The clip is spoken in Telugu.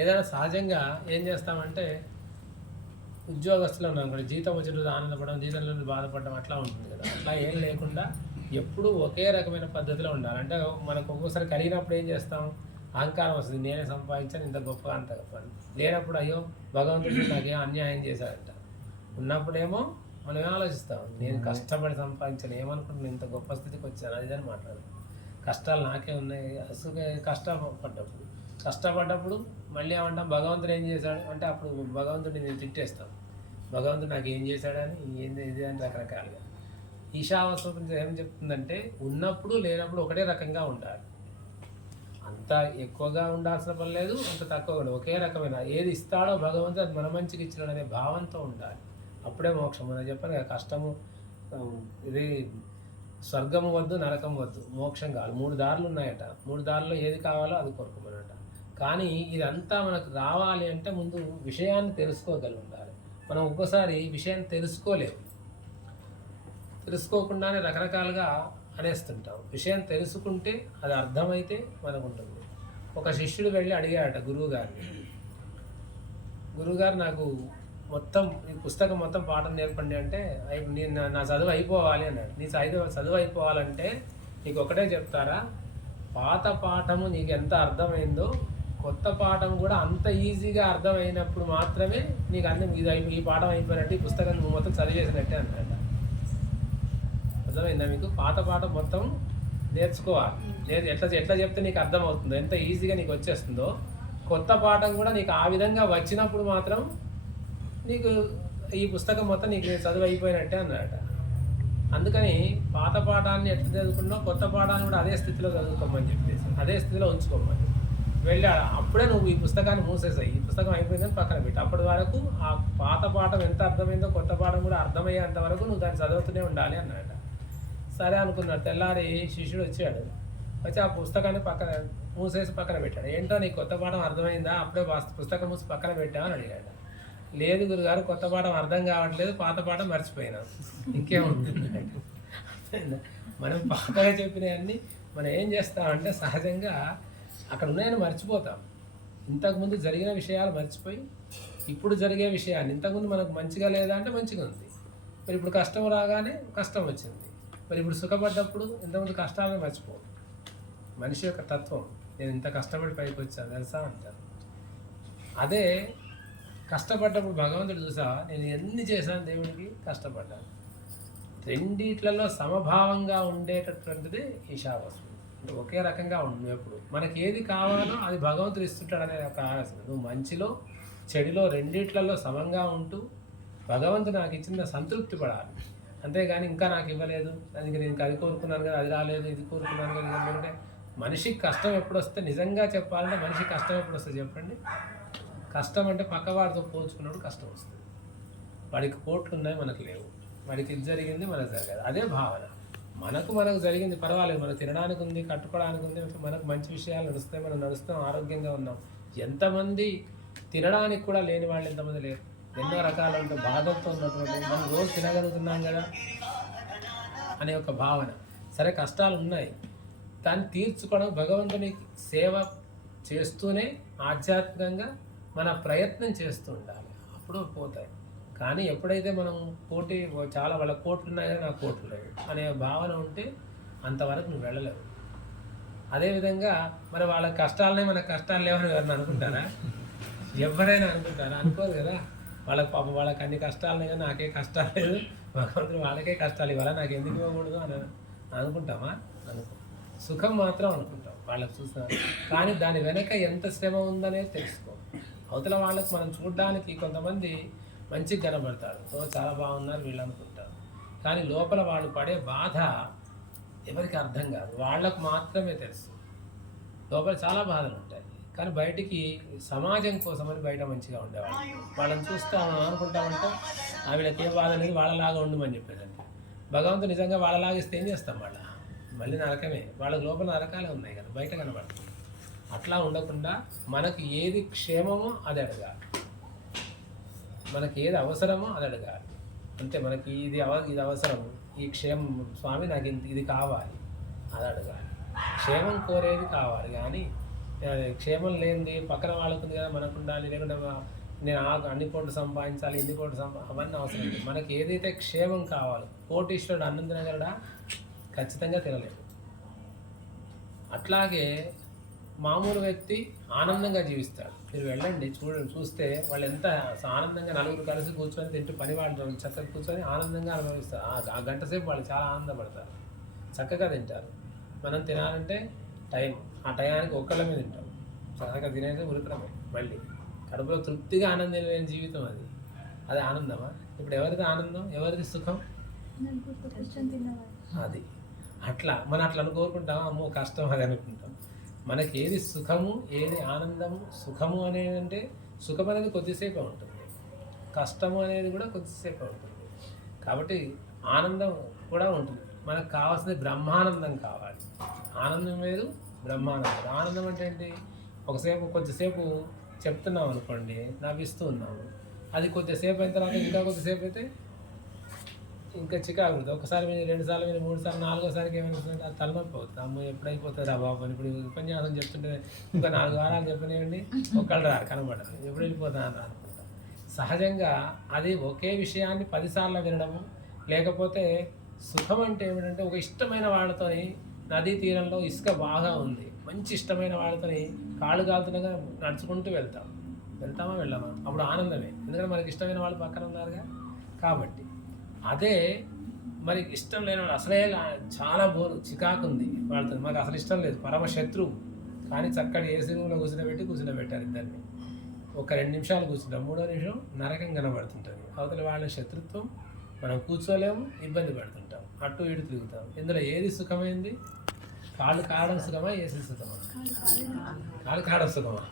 ఏదైనా సహజంగా ఏం చేస్తామంటే ఉద్యోగస్తులు ఉన్నాం కూడా జీతం వచ్చిన రోజు ఆనందపడడం, జీతంలో బాధపడడం అట్లా ఉంటుంది కదా. అట్లా ఏం లేకుండా ఎప్పుడూ ఒకే రకమైన పద్ధతిలో ఉండాలి. అంటే మనకు ఒక్కోసారి కలిగినప్పుడు ఏం చేస్తాం, అహంకారం వస్తుంది. నేనే సంపాదించాను ఇంత గొప్పగా అంత గొప్ప అని. లేనప్పుడు అయ్యో భగవంతుడు నాకేం అన్యాయం చేశాడంట. ఉన్నప్పుడేమో మనం ఏం ఆలోచిస్తాం, నేను కష్టపడి సంపాదించాను, ఏమనుకుంటున్నాను ఇంత గొప్ప స్థితికి వచ్చాను అది అని మాట్లాడు. కష్టాలు నాకే ఉన్నాయి. అసలు కష్టపడ్డప్పుడు మళ్ళీ ఏమంటాం, భగవంతుడు ఏం చేశాడు అంటే అప్పుడు భగవంతుడిని నేను తిట్టేస్తాం. భగవంతుడు నాకు ఏం చేశాడని ఏంది ఇది అని రకరకాలుగా. ఈశావాస్యం ఏం చెప్తుందంటే ఉన్నప్పుడు లేనప్పుడు ఒకటే రకంగా ఉండాలి. అంత ఎక్కువగా ఉండాల్సిన పని లేదు, అంత తక్కువగా ఉండదు. ఒకే రకమైన ఏది ఇస్తాడో భగవంతుడు అది మన మంచికి ఇచ్చినాడు అనే భావంతో ఉండాలి. అప్పుడే మోక్షం. మనం చెప్పాను కదా, కష్టము ఇది స్వర్గము వద్దు, నరకం వద్దు, మోక్షం కావాలి. 3 దారులు ఉన్నాయట. 3 దారుల్లో ఏది కావాలో అది కోరుకోమనట. కానీ ఇదంతా మనకు రావాలి అంటే ముందు విషయాన్ని తెలుసుకోగలిగి ఉండాలి. మనం ఒక్కోసారి విషయాన్ని తెలుసుకోకుండానే రకరకాలుగా అనేస్తుంటాం. విషయం తెలుసుకుంటే అది అర్థమైతే మనకు ఉంటుంది. ఒక శిష్యుడు వెళ్ళి అడిగాడట గురువుగారు నాకు మొత్తం ఈ పుస్తకం మొత్తం పాఠం నేర్పండి అంటే, నేను నా చదువు అయిపోవాలి అన్నాడు. నీ చదువు అయిపోవాలంటే నీకు ఒకటే చెప్తారా, పాత పాఠము నీకు ఎంత అర్థమైందో కొత్త పాఠం కూడా అంత ఈజీగా అర్థమైనప్పుడు మాత్రమే నీకు అన్ని ఈ పాఠం అయిపోయినట్టు, ఈ పుస్తకం నువ్వు మొత్తం చదివేసినట్టే అన్నాడు. అర్థమైందా మీకు? పాత పాఠం మొత్తం నేర్చుకోవాలి. ఎట్లా చెప్తే నీకు అర్థమవుతుందో, ఎంత ఈజీగా నీకు వచ్చేస్తుందో, కొత్త పాఠం కూడా నీకు ఆ విధంగా వచ్చినప్పుడు మాత్రం నీకు ఈ పుస్తకం మొత్తం నీకు చదువు అయిపోయినట్టే అన్నమాట. అందుకని పాత పాఠాన్ని ఎట్లా చదువుకున్నావు, కొత్త పాఠాన్ని కూడా అదే స్థితిలో చదువుకోమని చెప్పేసి, అదే స్థితిలో ఉంచుకోమని వెళ్ళాడు. అప్పుడే నువ్వు ఈ పుస్తకాన్ని మూసేసాయి, ఈ పుస్తకం అయిపోయిందని పక్కన పెట్టి, అప్పటి వరకు ఆ పాత పాఠం ఎంత అర్థమైందో కొత్త పాఠం కూడా అర్థమయ్యేంత వరకు నువ్వు దాన్ని చదువుతూనే ఉండాలి అన్నాడు. సరే అనుకున్నాడు. తెల్లారి శిష్యుడు వచ్చి ఆ పుస్తకాన్ని మూసేసి పక్కన పెట్టాడు. ఏంటో నీకు కొత్త పాఠం అర్థమైందా, అప్పుడే పుస్తకం మూసి పక్కన పెట్టామని అడిగాడు. లేదు గురుగారు, కొత్త పాఠం అర్థం కావట్లేదు, పాత పాఠం మర్చిపోయినాం, ఇంకేముంటుంది. మనం పాతగా చెప్పినవన్నీ మనం ఏం చేస్తామంటే సహజంగా అక్కడ ఉన్నాయని మర్చిపోతాం. ఇంతకుముందు జరిగిన విషయాలు మర్చిపోయి ఇప్పుడు జరిగే విషయాన్ని, ఇంతకుముందు మనకు మంచిగా లేదా అంటే మంచిగా ఉంది, మరి ఇప్పుడు కష్టం రాగానే కష్టం వచ్చింది, మరి ఇప్పుడు సుఖపడ్డప్పుడు ఇంతకుముందు కష్టాలను మర్చిపోదు. మనిషి యొక్క తత్వం, నేను ఇంత కష్టపడి పైకి వచ్చాను తెలుసా అంటారు. అదే కష్టపడ్డప్పుడు భగవంతుడు చూసా, నేను ఎన్ని చేశాను దేవుడికి, కష్టపడ్డాను. రెండిట్లలో సమభావంగా ఉండేటటువంటిది ఈశావాస్యం. అంటే ఒకే రకంగా ఉండు. ఎప్పుడు మనకి ఏది కావాలో అది భగవంతుడు ఇస్తుంటాడనే ఒక ఆలోచన. నువ్వు మంచిలో చెడులో రెండిట్లలో సమంగా ఉంటూ భగవంతుడు నాకు ఇచ్చిన సంతృప్తి పడాలి. అంతేగాని ఇంకా నాకు ఇవ్వలేదు, దానికి నేను అది కోరుకున్నాను కదా, అది రాలేదు, ఇది కోరుకున్నాను కదా, ఎందుకంటే మనిషికి కష్టం ఎప్పుడు వస్తే, నిజంగా చెప్పాలంటే మనిషికి కష్టం ఎప్పుడు వస్తుంది చెప్పండి? కష్టం అంటే పక్కవాడితో పోల్చుకున్నప్పుడు కష్టం వస్తుంది. వాడికి కోట్లు ఉన్నాయి, మనకు లేవు. వాడికి ఇది జరిగింది, మనకు జరగదు. అదే భావన. మనకు జరిగింది పర్వాలేదు, మనకు తినడానికి ఉంది, కట్టుకోవడానికి ఉంది, మనకు మంచి విషయాలు నడుస్తాయి, మనం నడుస్తాం, ఆరోగ్యంగా ఉన్నాం. ఎంతమంది తినడానికి కూడా లేని వాళ్ళు ఎంతమంది లేరు. ఎన్నో రకాల బాధలతో ఉన్నటువంటి మనం రోజు తినగలుగుతున్నాం కదా అనే ఒక భావన. సరే కష్టాలు ఉన్నాయి, దాన్ని తీర్చుకోవడం, భగవంతుని సేవ చేస్తూనే ఆధ్యాత్మికంగా మన ప్రయత్నం చేస్తూ ఉండాలి, అప్పుడు పోతాయి. కానీ ఎప్పుడైతే మనం చాలా వాళ్ళ కోట్లు ఉన్నాయి కదా, నాకు కోట్లు లేవు అనే భావన ఉంటే అంతవరకు నువ్వు వెళ్ళలేవు. అదేవిధంగా మరి వాళ్ళ కష్టాలనే మనకు కష్టాలు లేవని ఎవరిని అనుకుంటారా? ఎవరైనా అనుకుంటారా? అనుకోరు కదా. వాళ్ళకి అన్ని కష్టాలు కానీ నాకే కష్టాలు లేదు, భగవంతుడు వాళ్ళకే కష్టాలు ఇవ్వాలా, నాకు ఎందుకు ఇవ్వకూడదు అని అనుకుంటామా? సుఖం మాత్రం అనుకుంటాం వాళ్ళకి చూసిన. కానీ దాని వెనక ఎంత శ్రమ ఉందనేది తెలుసుకో. అవతల వాళ్ళకి మనం చూడడానికి కొంతమంది మంచిగా కనబడతారు, చాలా బాగున్నారు వీళ్ళు అనుకుంటారు. కానీ లోపల వాళ్ళు పడే బాధ ఎవరికి అర్థం కాదు, వాళ్ళకు మాత్రమే తెలుసు. లోపల చాలా బాధలు ఉంటాయి, కానీ బయటికి సమాజం కోసమని బయట మంచిగా ఉండేవాళ్ళు. వాళ్ళని చూస్తామని అనుకుంటామంటే వీళ్ళకి ఏ బాధ లేదు, వాళ్ళలాగా ఉండమని చెప్పేదండి. భగవంతుడు నిజంగా వాళ్ళలాగా ఇస్తే ఏం చేస్తాం? మళ్ళీ నరకమే. వాళ్ళ లోపల నరకాలే ఉన్నాయి కదా, బయట కనబడుతుంది. అట్లా ఉండకుండా మనకు ఏది క్షేమమో అది అడగాలి, మనకి ఏది అవసరమో అది అడగాలి. అంటే మనకి ఇది అవసరము, ఈ క్షేమం స్వామి నాకు ఇది కావాలి, అది అడగాలి. క్షేమం కోరేది కావాలి, కానీ అది క్షేమం లేనిది పక్కన వాళ్ళకుంది కదా మనకు ఉండాలి, లేకుంటే నేను అన్ని కోట్లు సంపాదించాలి, ఇన్ని కోట్లు అవన్నీ అవసరం లేదు. మనకి ఏదైతే క్షేమం కావాలో, కోటీశ్వరుడు అన్నం తినగలడా? ఖచ్చితంగా తినలేదు. అట్లాగే మామూలు వ్యక్తి ఆనందంగా జీవిస్తాడు. మీరు వెళ్ళండి చూస్తే వాళ్ళు ఎంత ఆనందంగా నలుగురు కలిసి కూర్చొని తింటూ పని వాళ్ళు చక్కగా కూర్చొని ఆనందంగా అనుభవిస్తారు. ఆ గంట సేపు వాళ్ళు చాలా ఆనందపడతారు, చక్కగా తింటారు. మనం తినాలంటే టైం, ఆ టయానికి ఒక్కళ్ళ మీద తింటాం, చక్కగా తినేది ఉరకడమే. మళ్ళీ కడుపులో తృప్తిగా ఆనందం లేని జీవితం అది. అది ఆనందమా? ఇప్పుడు ఎవరిది ఆనందం, ఎవరిది సుఖం? అది అట్లా మనం అట్లా కోరుకుంటాం, అమ్మో కష్టం అది అనుకుంటాం. మనకి ఏది సుఖము, ఏది ఆనందము? సుఖము అనేది అంటే సుఖం అనేది కొద్దిసేపే ఉంటుంది, కష్టము అనేది కూడా కొద్దిసేపే ఉంటుంది. కాబట్టి ఆనందం కూడా ఉంటుంది. మనకు కావాల్సింది బ్రహ్మానందం కావాలి. ఆనందం వేరు, బ్రహ్మానందం. ఆనందం అంటే ఏంటి? కొద్దిసేపు చెప్తున్నాం అనుకోండి, నవ్విస్తూ ఉన్నాము, అది కొద్దిసేపు అయిన తర్వాత ఇంకా కొద్దిసేపు అయితే ఇంకా చికాకు. ఒకసారి విని, 2 సార్లు విని, 3 సార్లు, 4గోసారికి ఏమనిపిస్తుంది? అది తలనొప్పి అవుతుంది. అమ్మ ఎప్పుడు అయిపోతుంది రా బాబు అని. ఇప్పుడు ఉపన్యాసం చెప్తుంటే ఇంకా 4 వారాలు చెప్పనివ్వండి, ఒక్కళ్ళు రా కనబడరు, ఎప్పుడు వెళ్ళిపోతాను అనుకుంటా. సహజంగా అది ఒకే విషయాన్ని 10 సార్లు వినడము. లేకపోతే సుఖం అంటే ఏమిటంటే ఒక ఇష్టమైన వాళ్ళతోని నదీ తీరంలో ఇసుక బాగా ఉంది, మంచి ఇష్టమైన వాళ్ళతోని కాళ్ళు కాలుతుండగా నడుచుకుంటూ వెళ్తామా వెళ్ళామా? అప్పుడు ఆనందమే, ఎందుకంటే మనకి ఇష్టమైన వాళ్ళు పక్కన ఉన్నారుగా. కాబట్టి అదే మరి ఇష్టం లేని వాడు అసలే చాలా బోరు, చికాకు ఉంది వాళ్ళతో, మాకు అసలు ఇష్టం లేదు, పరమ శత్రువు, కానీ చక్కటి ఏసీ రూమ్లో కూర్చునబెట్టారు ఇద్దరిని. ఒక 2 నిమిషాలు కూర్చుంటాం, 3వ నిమిషం నరకం కనబడుతుంటుంది. అవతల వాళ్ళ శత్రుత్వం, మనం కూర్చోలేము, ఇబ్బంది పడుతుంటాం, అటు ఇటు తిరుగుతాం. ఇందులో ఏది సుఖమైంది? కాళ్ళు కాడడం సుఖమా, ఏసీ సుఖమా? కాళ్ళు కాడడం సుఖమా?